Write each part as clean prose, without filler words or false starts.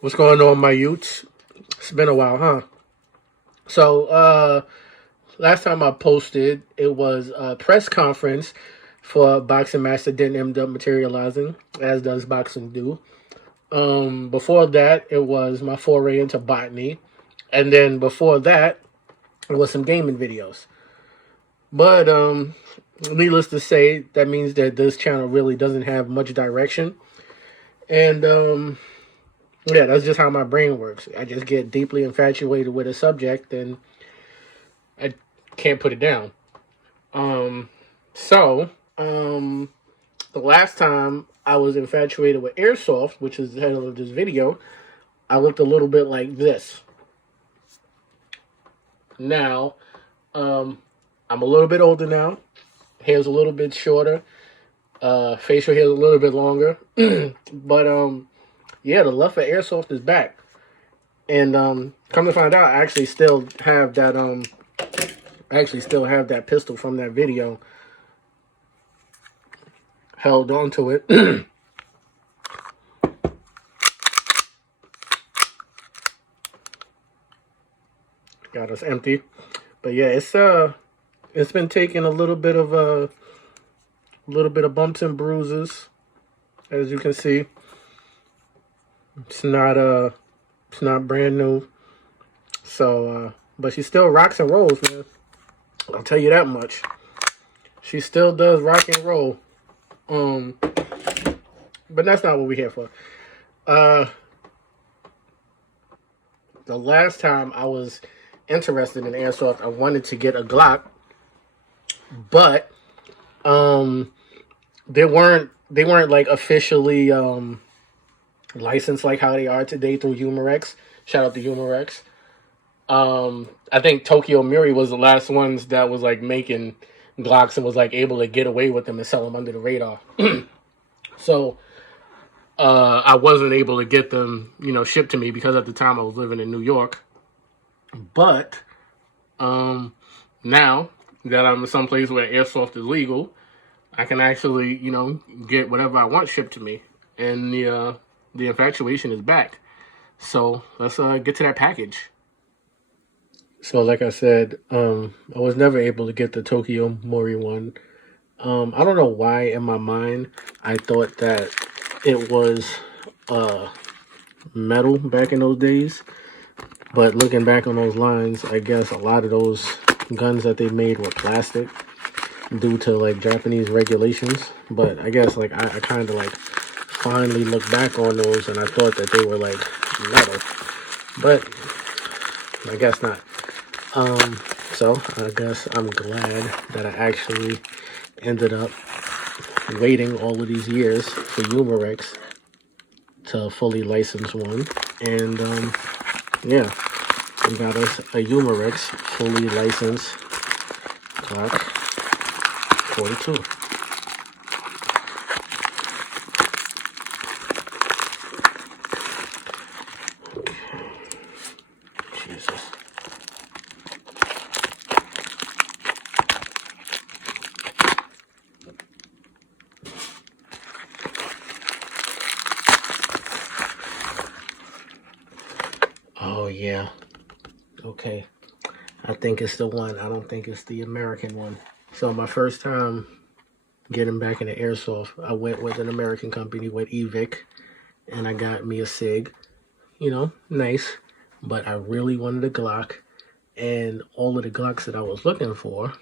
What's going on, my youths? It's been a while, huh? So, last time I posted, it was a press conference for Boxing Match that didn't end up materializing, as does boxing do. Before that, it was my foray into botany, and then before that, it was some gaming videos. But needless to say, that means that this channel really doesn't have much direction, and yeah, that's just how my brain works. I just get deeply infatuated with a subject, and I can't put it down. Um, so, the last time I was infatuated with Airsoft, which is the title of this video, I looked a little bit like this. Now, I'm a little bit older now. Hair's a little bit shorter. Facial hair's a little bit longer. But, yeah, the love for Airsoft is back. And, come to find out, I actually still have that pistol from that video held onto it. Got us empty. But yeah, it's been taking a little bit of bumps and bruises, as you can see. It's not brand new. So but she still rocks and rolls, man. I'll tell you that much. She still does rock and roll. But that's not what we're here for. The last time I was interested in Airsoft, I wanted to get a Glock, but they weren't like officially licensed like how they are today through Humorex. Shout out to Humorex. I think Tokyo Muri was the last ones that was like making Glocks and was like able to get away with them and sell them under the radar. So I wasn't able to get them, shipped to me because at the time I was living in New York. But now that I'm someplace where Airsoft is legal, I can actually, get whatever I want shipped to me, and the infatuation is back. So let's get to that package. So like I said, I was never able to get the Tokyo Mori one. I don't know why in my mind I thought that it was metal back in those days. But looking back on those lines, I guess a lot of those guns that they made were plastic due to like Japanese regulations. But I guess like I kind of like finally looked back on those and I thought that they were like metal. But I guess not. So I guess I'm glad that I actually ended up waiting all of these years for Humorex to fully license one. And yeah, we got us a Humorex fully licensed Glock 42. Jesus. Oh yeah. Okay. I think it's the one. I don't think it's the American one. So my first time getting back into Airsoft, I went with an American company with Evic, and I got me a SIG. Nice. But I really wanted a Glock, and all of the Glocks that I was looking for,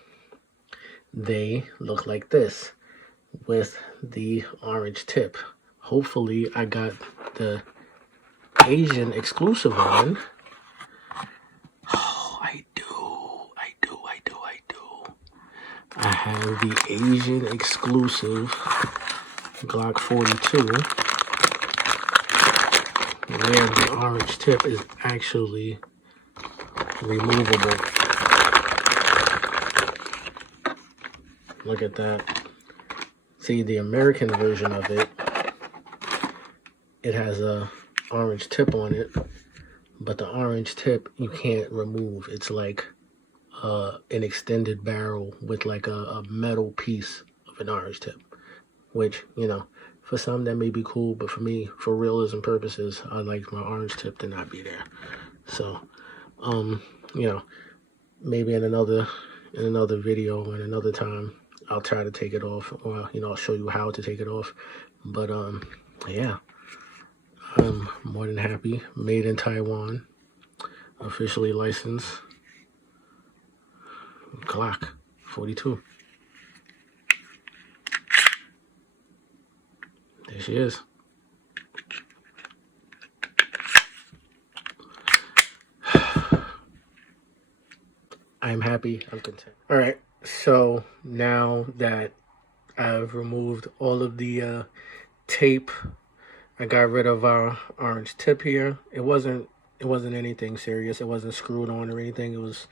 they look like this with the orange tip. Hopefully I got the Asian exclusive one. Oh, I do. I have the Asian exclusive Glock 42, where the orange tip is actually removable. Look at that. See, the American version of it, it has a orange tip on it, but the orange tip you can't remove. It's like an extended barrel with like a metal piece of an orange tip, which, For some, that may be cool, but for me, for realism purposes, I like my orange tip to not be there. So, you know, maybe in another video and another time, I'll try to take it off, or I'll show you how to take it off. But yeah, I'm more than happy. Made in Taiwan, officially licensed. Glock 42. There she is. I'm happy. I'm content. All right. So now that I've removed all of the tape, I got rid of our orange tip here. It wasn't anything serious. It wasn't screwed on or anything. It was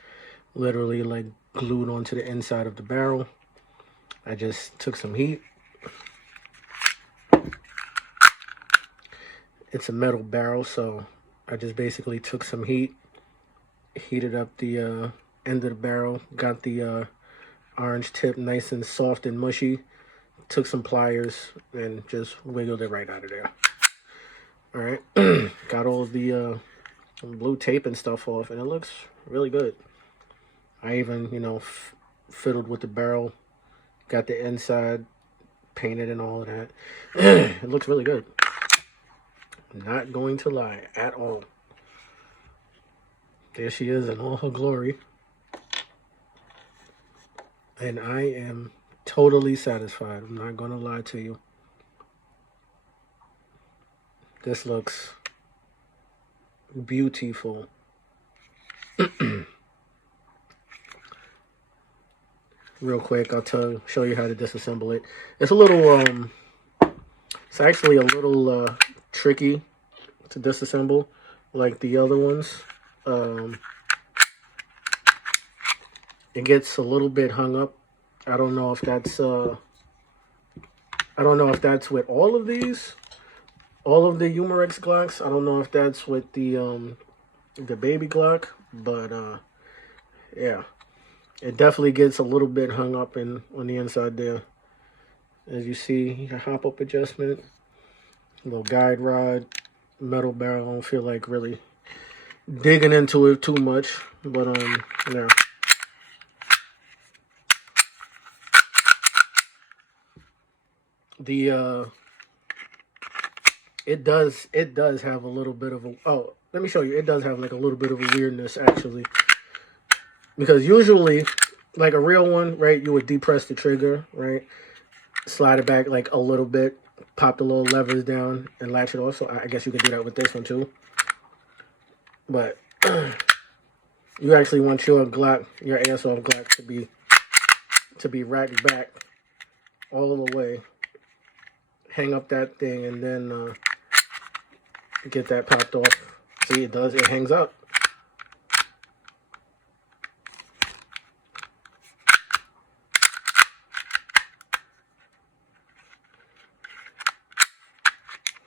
literally like glued onto the inside of the barrel. I just took some heat. It's a metal barrel, so I just basically took some heat, heated up the end of the barrel, got the orange tip nice and soft and mushy, took some pliers and just wiggled it right out of there. All right, got all of the blue tape and stuff off, and it looks really good. I even, fiddled with the barrel, got the inside painted and all of that. It looks really good. Not going to lie at all. There she is in all her glory. And I am totally satisfied. I'm not going to lie to you. This looks beautiful. Real quick, I'll show you how to disassemble it. It's a little, it's actually a little tricky to disassemble like the other ones. It gets a little bit hung up. I don't know if that's with all of these, all of the Umarex Glocks. I don't know if that's with the baby Glock, but yeah, it definitely gets a little bit hung up on the inside there. As you see, a hop-up adjustment, a little guide rod, metal barrel. I don't feel like really digging into it too much, but yeah. The it does have a little bit of a, oh, let me show you. It does have like a little bit of a weirdness actually, because usually like a real one, right, you would depress the trigger, right, slide it back like a little bit, pop the little levers down and latch it off. So I guess you could do that with this one too, but you actually want your Glock, your Airsoft Glock, to be racked back all the way. Hang up that thing and then get that popped off. See, it hangs up.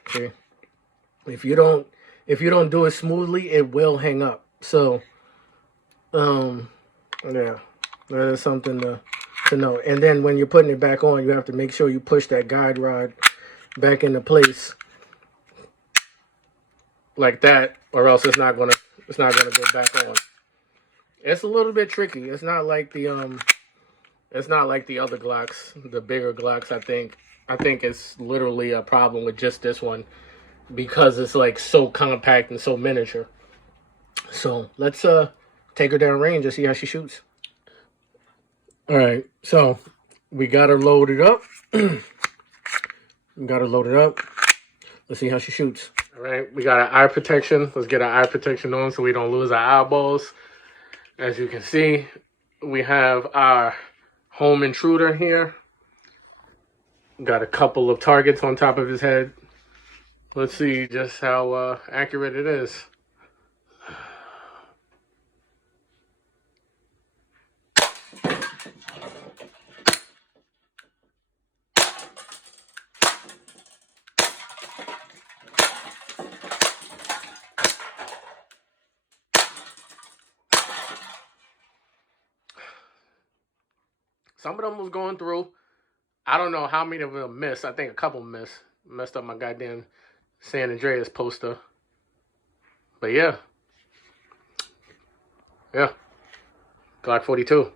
See, if you don't do it smoothly, it will hang up. So yeah, that is something to know. And then when you're putting it back on, you have to make sure you push that guide rod back into place like that, or else it's not gonna go back on. It's a little bit tricky. It's not like the other Glocks, the bigger Glocks. I think it's literally a problem with just this one because it's like so compact and so miniature. So let's take her down range and see how she shoots. All right, so we got her loaded up. Let's see how she shoots. All right, we got our eye protection. Let's get our eye protection on so we don't lose our eyeballs. As you can see, we have our home intruder here. Got a couple of targets on top of his head. Let's see just how accurate it is. Some of them was going through. I don't know how many of them missed. I think a couple missed. Messed up my goddamn San Andreas poster. But yeah. Yeah. Glock 42.